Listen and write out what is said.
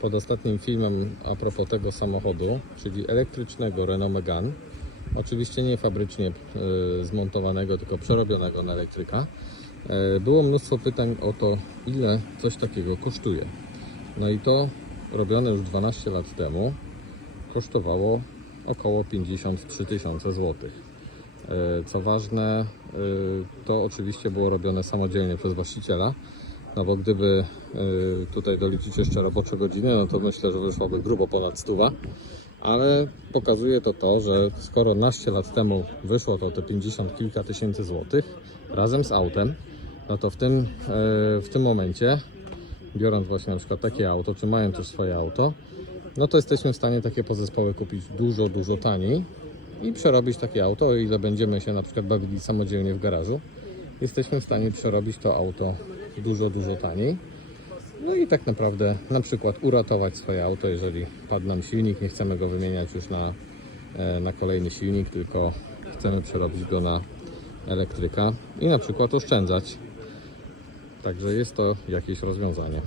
pod ostatnim filmem a propos tego samochodu, czyli elektrycznego Renault Megane. Oczywiście nie fabrycznie e, zmontowanego, tylko przerobionego na elektryka. E, Było mnóstwo pytań o to, ile coś takiego kosztuje. No i to robione już 12 lat temu kosztowało około 53 tysiące złotych. E, Co ważne, to oczywiście było robione samodzielnie przez właściciela, no bo gdyby e, tutaj doliczyć jeszcze robocze godziny, no to myślę, że wyszłoby grubo ponad stuwa. Ale pokazuje to to, że skoro naście lat temu wyszło to te 50 kilka tysięcy złotych razem z autem, no to w tym, e, w tym momencie, biorąc właśnie na przykład takie auto, czy mając już swoje auto, no to jesteśmy w stanie takie podzespoły kupić dużo, dużo taniej i przerobić takie auto, o ile będziemy się na przykład bawili samodzielnie w garażu, jesteśmy w stanie przerobić to auto dużo, dużo taniej. No i tak naprawdę na przykład uratować swoje auto, jeżeli padł nam silnik, nie chcemy go wymieniać już na, e, na kolejny silnik, tylko chcemy przerobić go na elektryka i na przykład oszczędzać. Także jest to jakieś rozwiązanie.